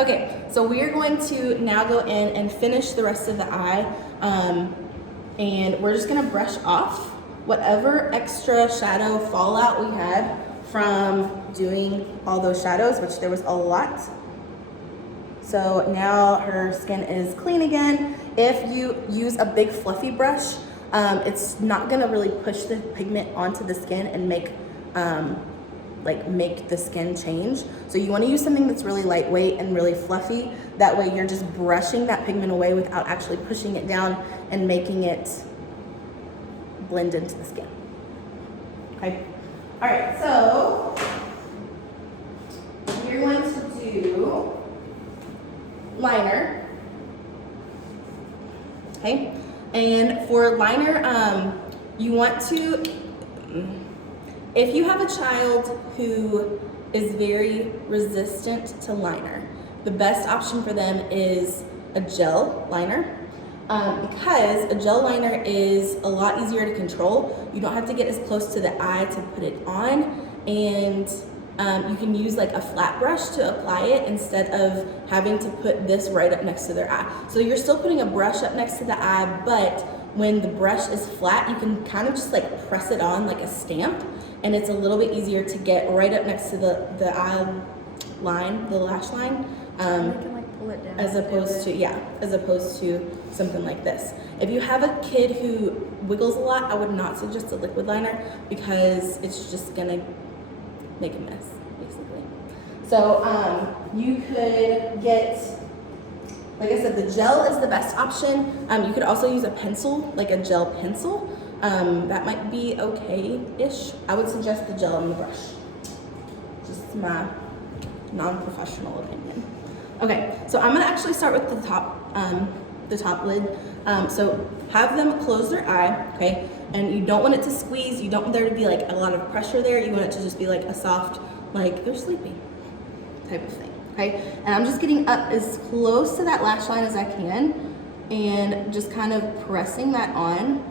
Okay, so we are going to now go in and finish the rest of the eye. And we're just gonna brush off whatever extra shadow fallout we had from doing all those shadows, which there was a lot. So now her skin is clean again. If you use a big fluffy brush, it's not gonna really push the pigment onto the skin and make the skin change. So you wanna use something that's really lightweight and really fluffy. That way you're just brushing that pigment away without actually pushing it down and making it blend into the skin. Okay. All right, so we're going to do liner. Okay, and for liner, you want to, if you have a child who is very resistant to liner, the best option for them is a gel liner. Because a gel liner is a lot easier to control. You don't have to get as close to the eye to put it on, and you can use like a flat brush to apply it instead of having to put this right up next to their eye. So you're still putting a brush up next to the eye, but when the brush is flat, you can kind of just like press it on like a stamp, and it's a little bit easier to get right up next to the eye line, the lash line. As opposed to something like this. If you have a kid who wiggles a lot, I would not suggest a liquid liner because it's just gonna make a mess, basically. So you could get, like I said, the gel is the best option. You could also use a pencil, like a gel pencil. That might be okay-ish. I would suggest the gel and the brush. Just my non-professional opinion. Okay, so I'm gonna actually start with the top lid. So have them close their eye, okay? And you don't want it to squeeze. You don't want there to be like a lot of pressure there. You want it to just be like a soft, like they're sleeping type of thing, okay? And I'm just getting up as close to that lash line as I can and just kind of pressing that on.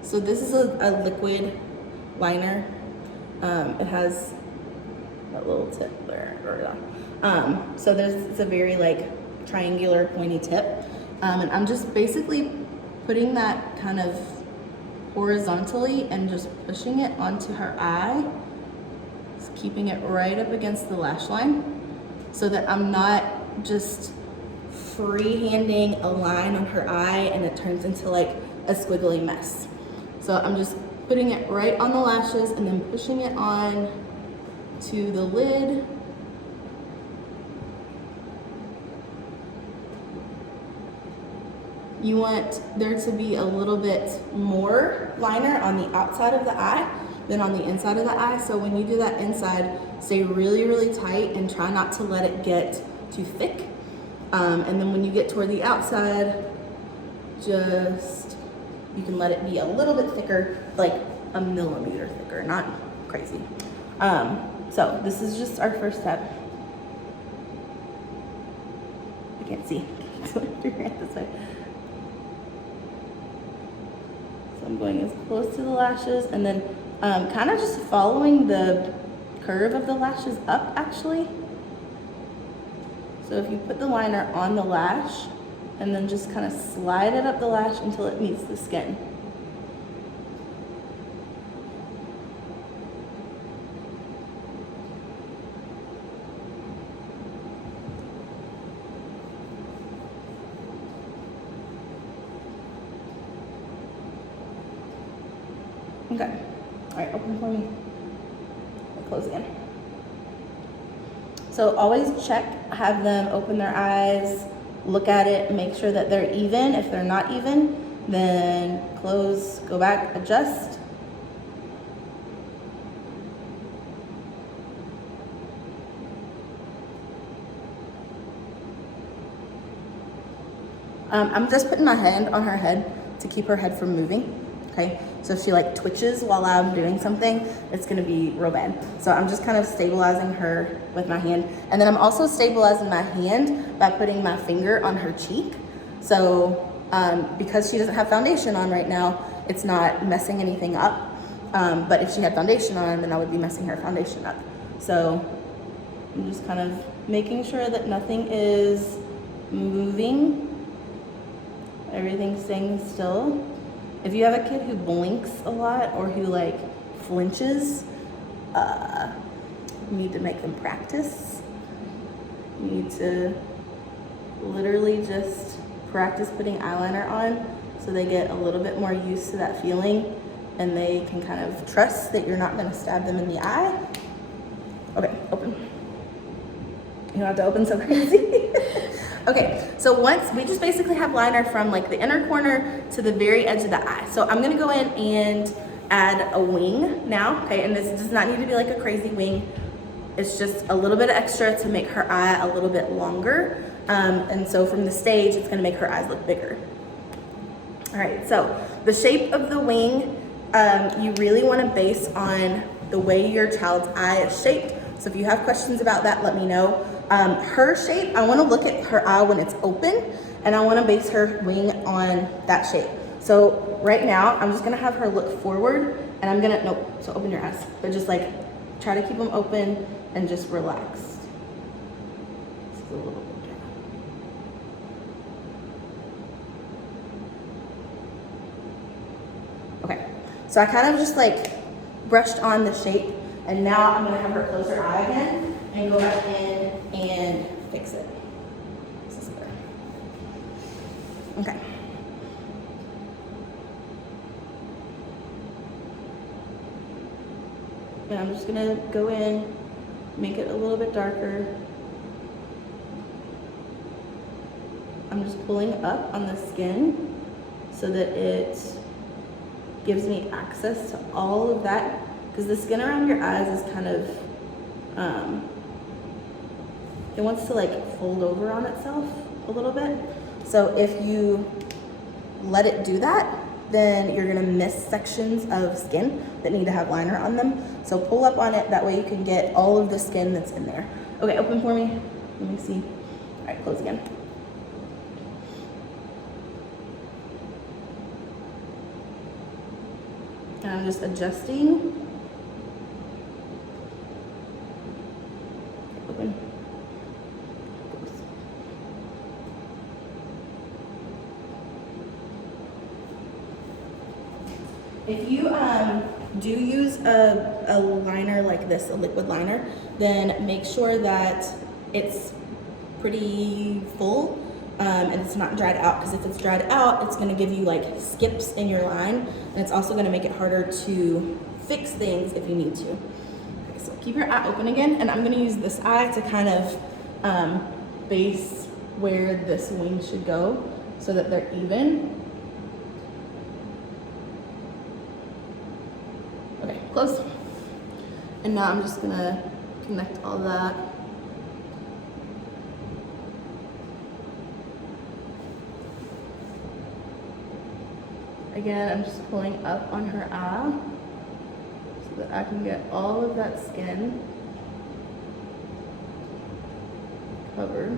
So this is a liquid liner. It has that little tip there. So it's a very like triangular pointy tip. And I'm just basically putting that kind of horizontally and just pushing it onto her eye. Just keeping it right up against the lash line so that I'm not just free-handing a line on her eye and it turns into like a squiggly mess. So I'm just putting it right on the lashes and then pushing it on to the lid. You want there to be a little bit more liner on the outside of the eye than on the inside of the eye. So when you do that inside, stay really, really tight and try not to let it get too thick. And then when you get toward the outside, you can let it be a little bit thicker, like a millimeter thicker, not crazy. So this is just our first step. I can't see. So your hand this way. So I'm going as close to the lashes and then kind of just following the curve of the lashes up actually. So if you put the liner on the lash and then just kind of slide it up the lash until it meets the skin. Okay, all right, open for me. Close again. So always check, have them open their eyes, look at it, make sure that they're even. If they're not even, then close, go back, adjust. I'm just putting my hand on her head to keep her head from moving, okay? So if she like twitches while I'm doing something, it's gonna be real bad. So I'm just kind of stabilizing her with my hand. And then I'm also stabilizing my hand by putting my finger on her cheek. So because she doesn't have foundation on right now, it's not messing anything up. But if she had foundation on, then I would be messing her foundation up. So I'm just kind of making sure that nothing is moving. Everything's staying still. If you have a kid who blinks a lot or who like flinches, you need to make them practice. You need to literally just practice putting eyeliner on so they get a little bit more used to that feeling and they can kind of trust that you're not gonna stab them in the eye. Okay, open. You don't have to open so crazy. Okay, so once we just basically have liner from like the inner corner to the very edge of the eye. So I'm gonna go in and add a wing now, okay? And this does not need to be like a crazy wing. It's just a little bit extra to make her eye a little bit longer. And so from the stage, it's gonna make her eyes look bigger. All right, so the shape of the wing, you really wanna base on the way your child's eye is shaped. So if you have questions about that, let me know. Her shape, I wanna look at her eye when it's open, and I wanna base her wing on that shape. So right now, I'm just gonna have her look forward, and I'm gonna, nope, so open your eyes, but just like, try to keep them open and just relax. This is a little bit down. Okay, so I kind of just like brushed on the shape, and now I'm gonna have her close her eye again and go back in and fix it. This is better. Okay. And I'm just gonna go in, make it a little bit darker. I'm just pulling up on the skin so that it gives me access to all of that, because the skin around your eyes is kind of, it wants to like fold over on itself a little bit. So if you let it do that, then you're gonna miss sections of skin that need to have liner on them. So pull up on it, that way you can get all of the skin that's in there. Okay, open for me. Let me see. All right, close again. And I'm just adjusting. Open. If you do use a liner like this, a liquid liner, then make sure that it's pretty full and it's not dried out, because if it's dried out, it's gonna give you like skips in your line, and it's also gonna make it harder to fix things if you need to. Okay, so keep your eye open again, and I'm gonna use this eye to kind of base where this wing should go so that they're even. Okay, close. And now I'm just gonna connect all that. Again, I'm just pulling up on her eye so that I can get all of that skin covered.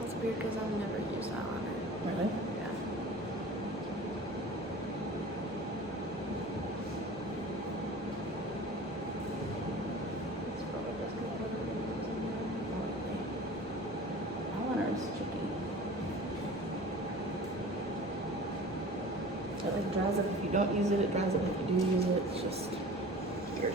That's weird because I've never used eyeliner. Really? Yeah. Eyeliner is tricky. It like dries up if you don't use it, it dries up if you do use it. It's just weird.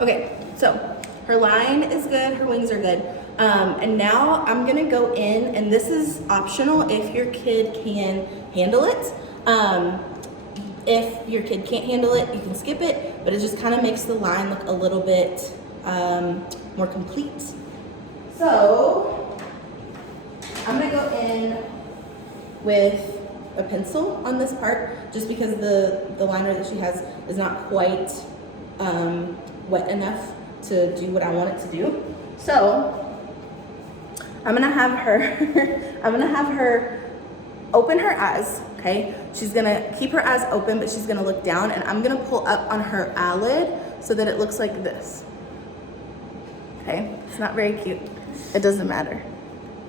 Okay, so her line is good, her wings are good. And now I'm gonna go in, and this is optional if your kid can handle it. If your kid can't handle it, you can skip it, but it just kind of makes the line look a little bit more complete. So I'm gonna go in with a pencil on this part, just because the liner that she has is not quite wet enough to do what I want it to do. So I'm gonna have her open her eyes, okay? She's gonna keep her eyes open, but she's gonna look down, and I'm gonna pull up on her eyelid so that it looks like this. Okay, it's not very cute. It doesn't matter.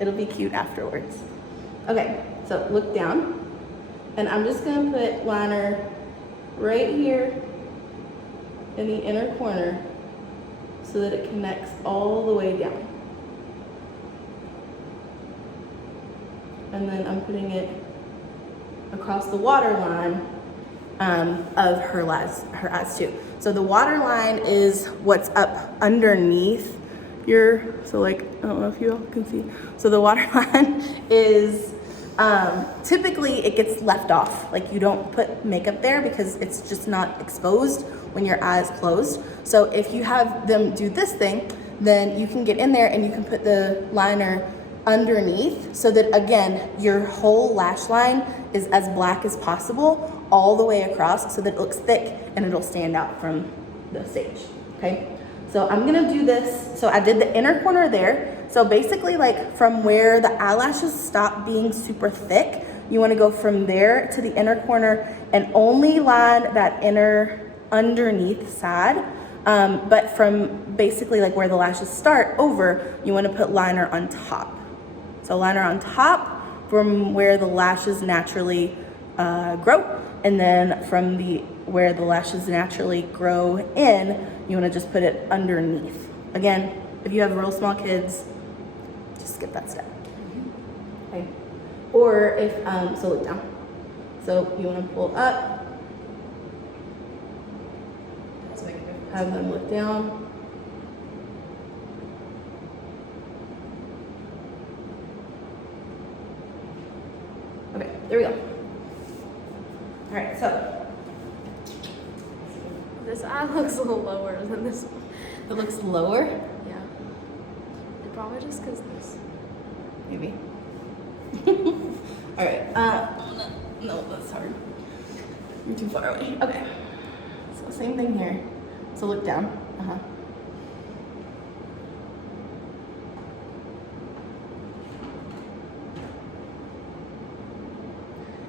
It'll be cute afterwards. Okay, so look down. And I'm just gonna put liner right here in the inner corner so that it connects all the way down. And then I'm putting it across the waterline of her eyes too. So the waterline is what's up underneath so like, I don't know if you all can see. So the waterline is, typically it gets left off. Like you don't put makeup there because it's just not exposed when your eyes closed. So if you have them do this thing, then you can get in there and you can put the liner underneath so that again, your whole lash line is as black as possible all the way across so that it looks thick and it'll stand out from the stage, okay? So I'm gonna do this. So I did the inner corner there. So basically like from where the eyelashes stop being super thick, you wanna go from there to the inner corner and only line that inner underneath side. But from basically like where the lashes start over, you wanna put liner on top. So liner on top from where the lashes naturally grow. And then from where the lashes naturally grow in, you wanna just put it underneath. Again, if you have real small kids, just skip that step. Okay. Or if, so look down. So you wanna pull up, have them look down. Okay, there we go. All right, so. This eye looks a little lower than this one. It looks lower? Yeah. Probably just because this. Maybe. All right, no, that's hard. You're too far away. Okay, so same thing here. So look down,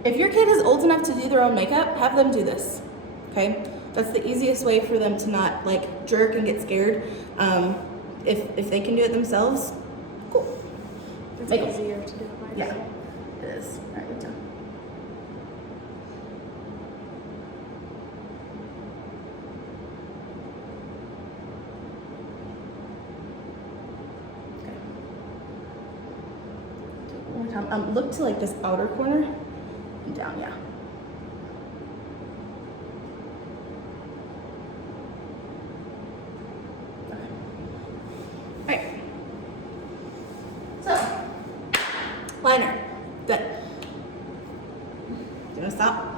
If your kid is old enough to do their own makeup, have them do this, okay? That's the easiest way for them to not like jerk and get scared. If they can do it themselves, cool. It's Make it. easier to do it by Yeah, yourself. it is. All right, look down. Okay. Do it one more time. Look to like this outer corner and down, yeah. Alright. So, liner. Good. Do you want to stop?